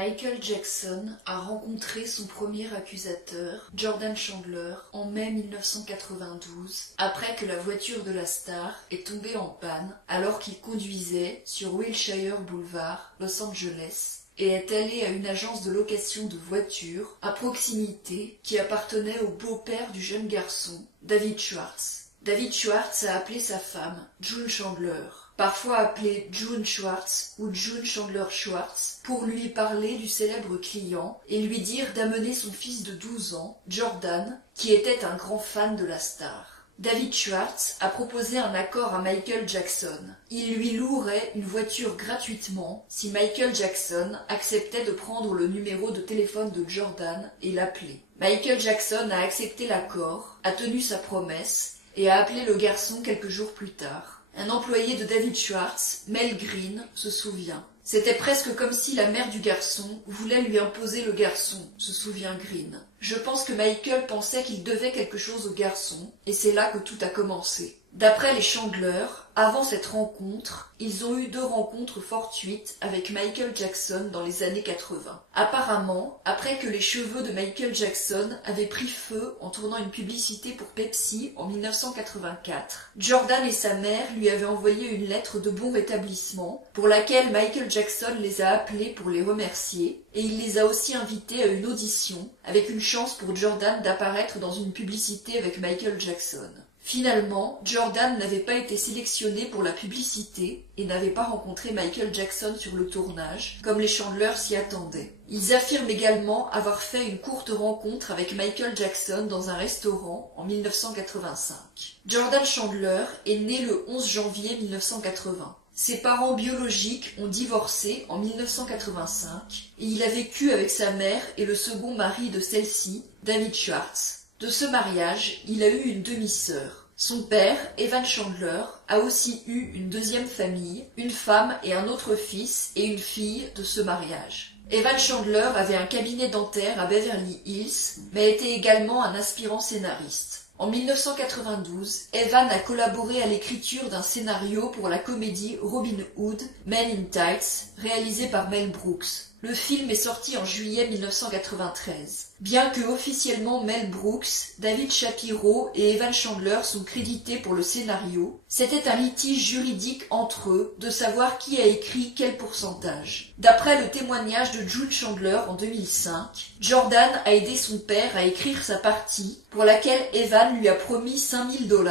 Michael Jackson a rencontré son premier accusateur, Jordan Chandler, en mai 1992, après que la voiture de la star est tombée en panne alors qu'il conduisait sur Wilshire Boulevard, Los Angeles, et est allé à une agence de location de voitures à proximité qui appartenait au beau-père du jeune garçon, David Schwartz. David Schwartz a appelé sa femme, June Chandler, parfois appelée June Schwartz ou June Chandler Schwartz, pour lui parler du célèbre client et lui dire d'amener son fils de 12 ans, Jordan, qui était un grand fan de la star. David Schwartz a proposé un accord à Michael Jackson. Il lui louerait une voiture gratuitement si Michael Jackson acceptait de prendre le numéro de téléphone de Jordan et l'appeler. Michael Jackson a accepté l'accord, a tenu sa promesse et a appelé le garçon quelques jours plus tard. Un employé de David Schwartz, Mel Green, se souvient. C'était presque comme si la mère du garçon voulait lui imposer le garçon, se souvient Green. Je pense que Michael pensait qu'il devait quelque chose au garçon, et c'est là que tout a commencé. D'après les Chandler, avant cette rencontre, ils ont eu 2 rencontres fortuites avec Michael Jackson dans les années 80. Apparemment, après que les cheveux de Michael Jackson avaient pris feu en tournant une publicité pour Pepsi en 1984, Jordan et sa mère lui avaient envoyé une lettre de bon rétablissement pour laquelle Michael Jackson les a appelés pour les remercier, et il les a aussi invités à une audition avec une chance pour Jordan d'apparaître dans une publicité avec Michael Jackson. Finalement, Jordan n'avait pas été sélectionné pour la publicité et n'avait pas rencontré Michael Jackson sur le tournage, comme les Chandler s'y attendaient. Ils affirment également avoir fait une courte rencontre avec Michael Jackson dans un restaurant en 1985. Jordan Chandler est né le 11 janvier 1980. Ses parents biologiques ont divorcé en 1985 et il a vécu avec sa mère et le second mari de celle-ci, David Schwartz. De ce mariage, il a eu une demi-sœur. Son père, Evan Chandler, a aussi eu une deuxième famille, une femme et un autre fils et une fille de ce mariage. Evan Chandler avait un cabinet dentaire à Beverly Hills, mais était également un aspirant scénariste. En 1992, Evan a collaboré à l'écriture d'un scénario pour la comédie Robin Hood, Men in Tights, réalisé par Mel Brooks. Le film est sorti en juillet 1993. Bien que officiellement Mel Brooks, David Shapiro et Evan Chandler sont crédités pour le scénario, c'était un litige juridique entre eux de savoir qui a écrit quel pourcentage. D'après le témoignage de June Chandler en 2005, Jordan a aidé son père à écrire sa partie, pour laquelle Evan lui a promis $5 000,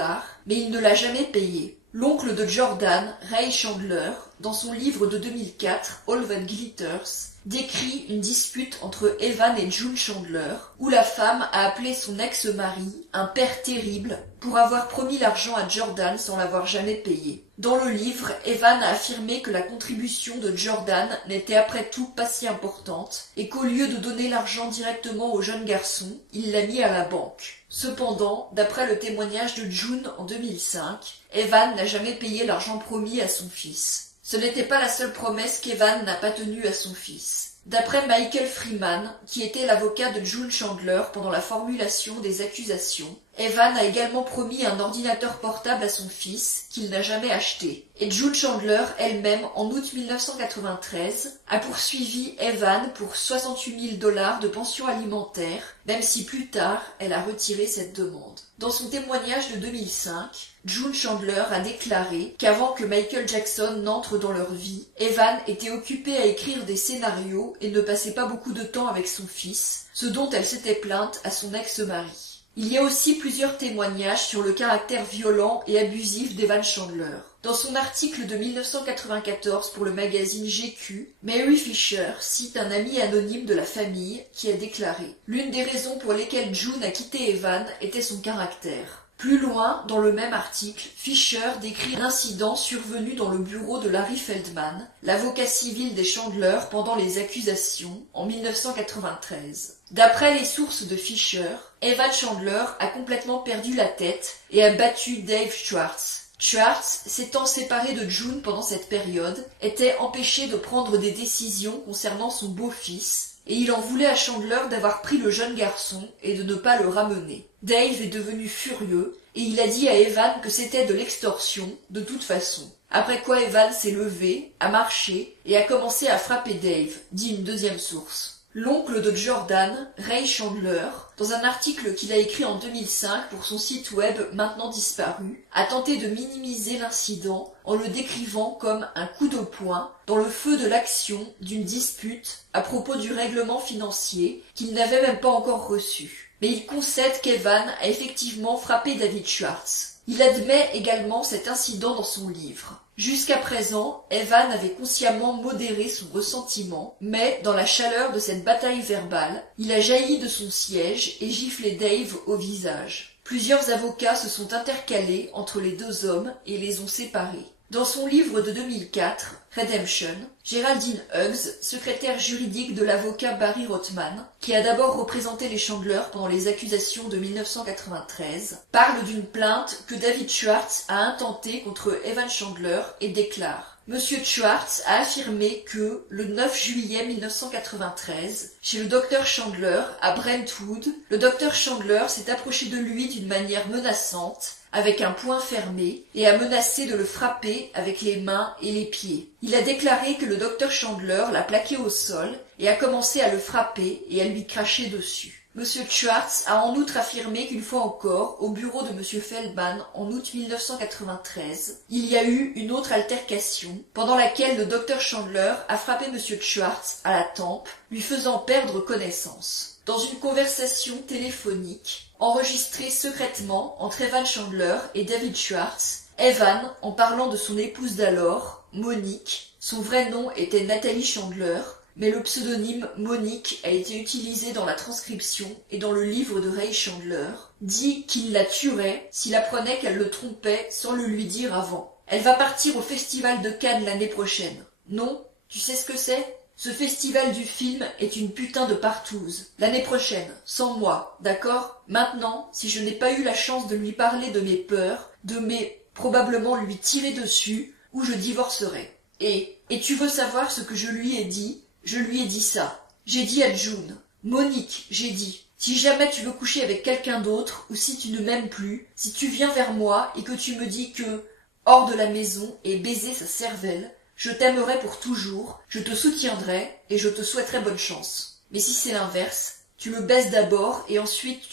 mais il ne l'a jamais payé. L'oncle de Jordan, Ray Chandler, dans son livre de 2004, All That Glitters, décrit une dispute entre Evan et June Chandler, où la femme a appelé son ex-mari un père terrible pour avoir promis l'argent à Jordan sans l'avoir jamais payé. Dans le livre, Evan a affirmé que la contribution de Jordan n'était après tout pas si importante et qu'au lieu de donner l'argent directement au jeune garçon, il l'a mis à la banque. Cependant, d'après le témoignage de June en 2005, Evan n'a jamais payé l'argent promis à son fils. Ce n'était pas la seule promesse qu'Evan n'a pas tenue à son fils. D'après Michael Freeman, qui était l'avocat de June Chandler pendant la formulation des accusations, Evan a également promis un ordinateur portable à son fils qu'il n'a jamais acheté. Et June Chandler elle-même, en août 1993, a poursuivi Evan pour $68 000 de pension alimentaire, même si plus tard elle a retiré cette demande. Dans son témoignage de 2005, June Chandler a déclaré qu'avant que Michael Jackson n'entre dans leur vie, Evan était occupée à écrire des scénarios et ne passait pas beaucoup de temps avec son fils, ce dont elle s'était plainte à son ex-mari. Il y a aussi plusieurs témoignages sur le caractère violent et abusif d'Evan Chandler. Dans son article de 1994 pour le magazine GQ, Mary Fisher cite un ami anonyme de la famille qui a déclaré « L'une des raisons pour lesquelles June a quitté Evan était son caractère ». Plus loin, dans le même article, Fisher décrit un incident survenu dans le bureau de Larry Feldman, l'avocat civil des Chandler pendant les accusations, en 1993. D'après les sources de Fisher, Evan Chandler a complètement perdu la tête et a battu Dave Schwartz. Schwartz, s'étant séparé de June pendant cette période, était empêché de prendre des décisions concernant son beau-fils, et il en voulait à Chandler d'avoir pris le jeune garçon et de ne pas le ramener. Dave est devenu furieux et il a dit à Evan que c'était de l'extorsion, de toute façon. Après quoi Evan s'est levé, a marché et a commencé à frapper Dave, dit une deuxième source. L'oncle de Jordan, Ray Chandler, dans un article qu'il a écrit en 2005 pour son site web maintenant disparu, a tenté de minimiser l'incident en le décrivant comme un coup de poing dans le feu de l'action d'une dispute à propos du règlement financier qu'il n'avait même pas encore reçu. Mais il concède qu'Evan a effectivement frappé David Schwartz. Il admet également cet incident dans son livre. Jusqu'à présent, Evan avait consciemment modéré son ressentiment, mais dans la chaleur de cette bataille verbale, il a jailli de son siège et giflé Dave au visage. Plusieurs avocats se sont intercalés entre les deux hommes et les ont séparés. Dans son livre de 2004, Redemption, Geraldine Hughes, secrétaire juridique de l'avocat Barry Rothman, qui a d'abord représenté les Chandler pendant les accusations de 1993, parle d'une plainte que David Schwartz a intentée contre Evan Chandler et déclare: Monsieur Schwartz a affirmé que, le 9 juillet 1993, chez le docteur Chandler, à Brentwood, le docteur Chandler s'est approché de lui d'une manière menaçante, avec un poing fermé, et a menacé de le frapper avec les mains et les pieds. Il a déclaré que le docteur Chandler l'a plaqué au sol et a commencé à le frapper et à lui cracher dessus. Monsieur Schwartz a en outre affirmé qu'une fois encore, au bureau de Monsieur Feldman, en août 1993, il y a eu une autre altercation, pendant laquelle le docteur Chandler a frappé Monsieur Schwartz à la tempe, lui faisant perdre connaissance. Dans une conversation téléphonique, enregistrée secrètement entre Evan Chandler et David Schwartz, Evan, en parlant de son épouse d'alors, Monique, son vrai nom était Nathalie Chandler, mais le pseudonyme Monique a été utilisé dans la transcription et dans le livre de Ray Chandler, dit qu'il la tuerait s'il apprenait qu'elle le trompait sans le lui dire avant. Elle va partir au festival de Cannes l'année prochaine. Non? Tu sais ce que c'est? Ce festival du film est une putain de partouze. L'année prochaine, sans moi, d'accord? Maintenant, si je n'ai pas eu la chance de lui parler de mes peurs, de mes probablement lui tirer dessus, ou je divorcerai. Et tu veux savoir ce que je lui ai dit? Je lui ai dit ça. J'ai dit à June. Monique, j'ai dit. Si jamais tu veux coucher avec quelqu'un d'autre, ou si tu ne m'aimes plus, si tu viens vers moi et que tu me dis que, hors de la maison et baiser sa cervelle, je t'aimerai pour toujours, je te soutiendrai et je te souhaiterai bonne chance. Mais si c'est l'inverse, tu me baises d'abord et ensuite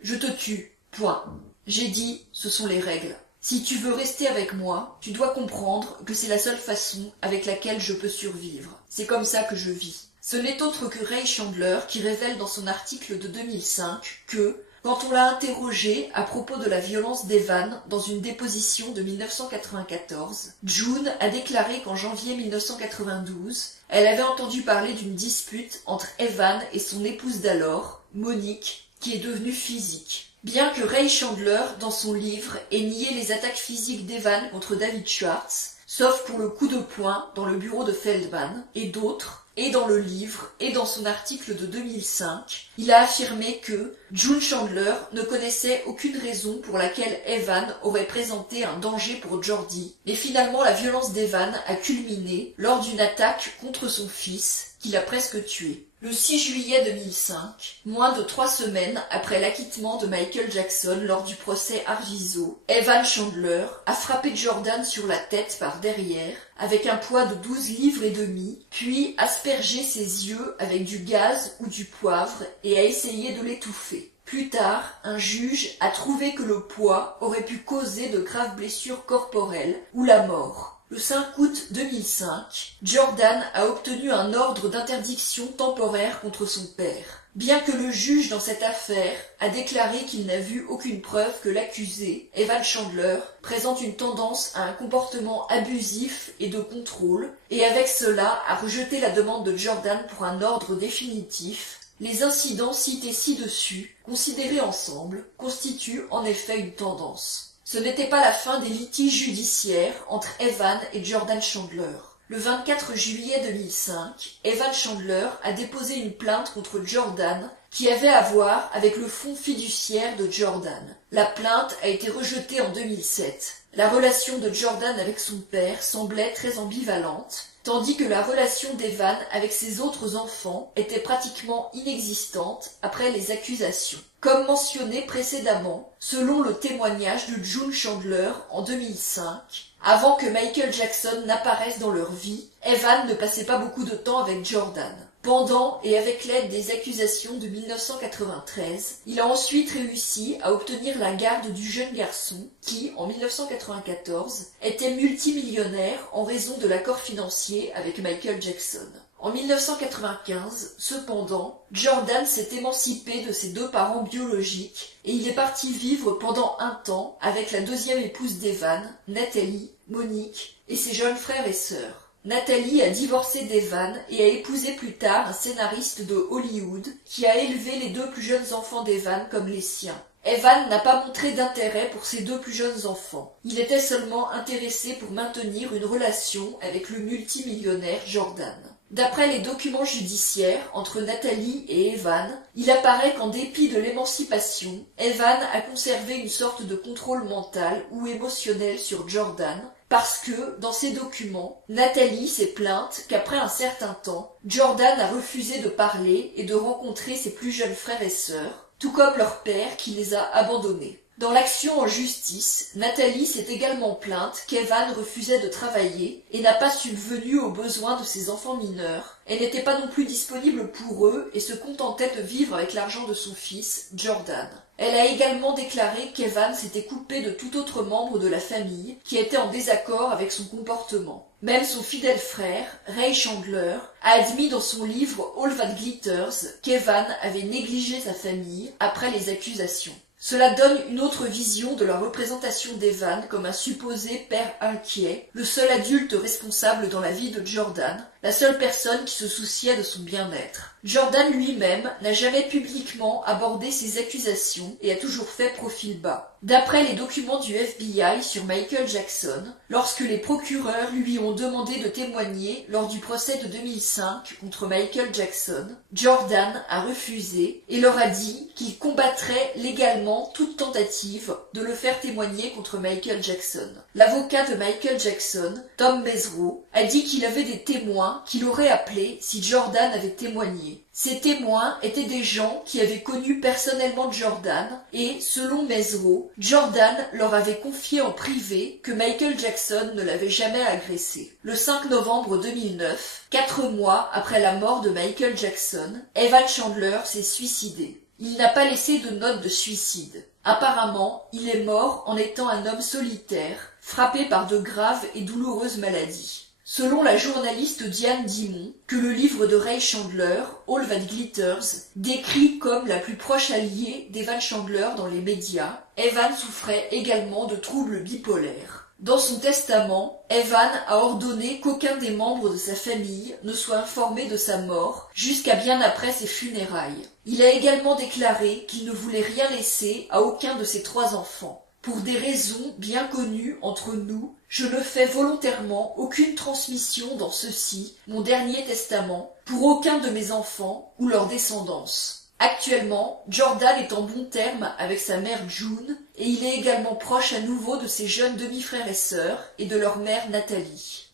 je te tue. Point. J'ai dit, ce sont les règles. Si tu veux rester avec moi, tu dois comprendre que c'est la seule façon avec laquelle je peux survivre. C'est comme ça que je vis. Ce n'est autre que Ray Chandler qui révèle dans son article de 2005 que, quand on l'a interrogé à propos de la violence d'Evan dans une déposition de 1994, June a déclaré qu'en janvier 1992, elle avait entendu parler d'une dispute entre Evan et son épouse d'alors, Monique, qui est devenue physique. Bien que Ray Chandler, dans son livre, ait nié les attaques physiques d'Evan contre David Schwartz, sauf pour le coup de poing dans le bureau de Feldman, et d'autres, et dans le livre, et dans son article de 2005, il a affirmé que June Chandler ne connaissait aucune raison pour laquelle Evan aurait présenté un danger pour Jordi, mais finalement la violence d'Evan a culminé lors d'une attaque contre son fils, qu'il a presque tué. Le 6 juillet 2005, moins de 3 semaines après l'acquittement de Michael Jackson lors du procès Arvizo, Evan Chandler a frappé Jordan sur la tête par derrière avec un poids de 12 livres et demi, puis aspergé ses yeux avec du gaz ou du poivre et a essayé de l'étouffer. Plus tard, un juge a trouvé que le poids aurait pu causer de graves blessures corporelles ou la mort. Le 5 août 2005, Jordan a obtenu un ordre d'interdiction temporaire contre son père. Bien que le juge dans cette affaire a déclaré qu'il n'a vu aucune preuve que l'accusé, Evan Chandler, présente une tendance à un comportement abusif et de contrôle, et avec cela a rejeté la demande de Jordan pour un ordre définitif, les incidents cités ci-dessus, considérés ensemble, constituent en effet une tendance. Ce n'était pas la fin des litiges judiciaires entre Evan et Jordan Chandler. Le 24 juillet 2005, Evan Chandler a déposé une plainte contre Jordan qui avait à voir avec le fonds fiduciaire de Jordan. La plainte a été rejetée en 2007. La relation de Jordan avec son père semblait très ambivalente, tandis que la relation d'Evan avec ses autres enfants était pratiquement inexistante après les accusations. Comme mentionné précédemment, selon le témoignage de June Chandler en 2005, avant que Michael Jackson n'apparaisse dans leur vie, Evan ne passait pas beaucoup de temps avec Jordan. Pendant et avec l'aide des accusations de 1993, il a ensuite réussi à obtenir la garde du jeune garçon qui, en 1994, était multimillionnaire en raison de l'accord financier avec Michael Jackson. En 1995, cependant, Jordan s'est émancipé de ses deux parents biologiques et il est parti vivre pendant un temps avec la deuxième épouse d'Evan, Natalie, Monique, et ses jeunes frères et sœurs. Natalie a divorcé d'Evan et a épousé plus tard un scénariste de Hollywood qui a élevé les deux plus jeunes enfants d'Evan comme les siens. Evan n'a pas montré d'intérêt pour ses deux plus jeunes enfants. Il était seulement intéressé pour maintenir une relation avec le multimillionnaire Jordan. D'après les documents judiciaires entre Natalie et Evan, il apparaît qu'en dépit de l'émancipation, Evan a conservé une sorte de contrôle mental ou émotionnel sur Jordan, parce que, dans ces documents, Natalie s'est plainte qu'après un certain temps, Jordan a refusé de parler et de rencontrer ses plus jeunes frères et sœurs, tout comme leur père qui les a abandonnés. Dans l'action en justice, Natalie s'est également plainte qu'Evan refusait de travailler et n'a pas subvenu aux besoins de ses enfants mineurs. Elle n'était pas non plus disponible pour eux et se contentait de vivre avec l'argent de son fils, Jordan. Elle a également déclaré qu'Evan s'était coupé de tout autre membre de la famille qui était en désaccord avec son comportement. Même son fidèle frère, Ray Chandler, a admis dans son livre All That Glitters qu'Evan avait négligé sa famille après les accusations. Cela donne une autre vision de la représentation d'Evan comme un supposé père inquiet, le seul adulte responsable dans la vie de Jordan, la seule personne qui se souciait de son bien-être. Jordan lui-même n'a jamais publiquement abordé ces accusations et a toujours fait profil bas. D'après les documents du FBI sur Michael Jackson, lorsque les procureurs lui ont demandé de témoigner lors du procès de 2005 contre Michael Jackson, Jordan a refusé et leur a dit qu'il combattrait légalement toute tentative de le faire témoigner contre Michael Jackson. L'avocat de Michael Jackson, Tom Mesereau, a dit qu'il avait des témoins qu'il aurait appelés si Jordan avait témoigné. Ces témoins étaient des gens qui avaient connu personnellement Jordan et, selon Mesereau, Jordan leur avait confié en privé que Michael Jackson ne l'avait jamais agressé. Le 5 novembre 2009, 4 mois après la mort de Michael Jackson, Evan Chandler s'est suicidé. Il n'a pas laissé de note de suicide. Apparemment, il est mort en étant un homme solitaire, frappé par de graves et douloureuses maladies. Selon la journaliste Diane Dimon, que le livre de Ray Chandler, All That Glitters, décrit comme la plus proche alliée d'Evan Chandler dans les médias, Evan souffrait également de troubles bipolaires. Dans son testament, Evan a ordonné qu'aucun des membres de sa famille ne soit informé de sa mort jusqu'à bien après ses funérailles. Il a également déclaré qu'il ne voulait rien laisser à aucun de ses 3 enfants. Pour des raisons bien connues entre nous, je ne fais volontairement aucune transmission dans ceci, mon dernier testament, pour aucun de mes enfants ou leur descendance. Actuellement, Jordan est en bons termes avec sa mère June et il est également proche à nouveau de ses jeunes demi-frères et sœurs et de leur mère Nathalie.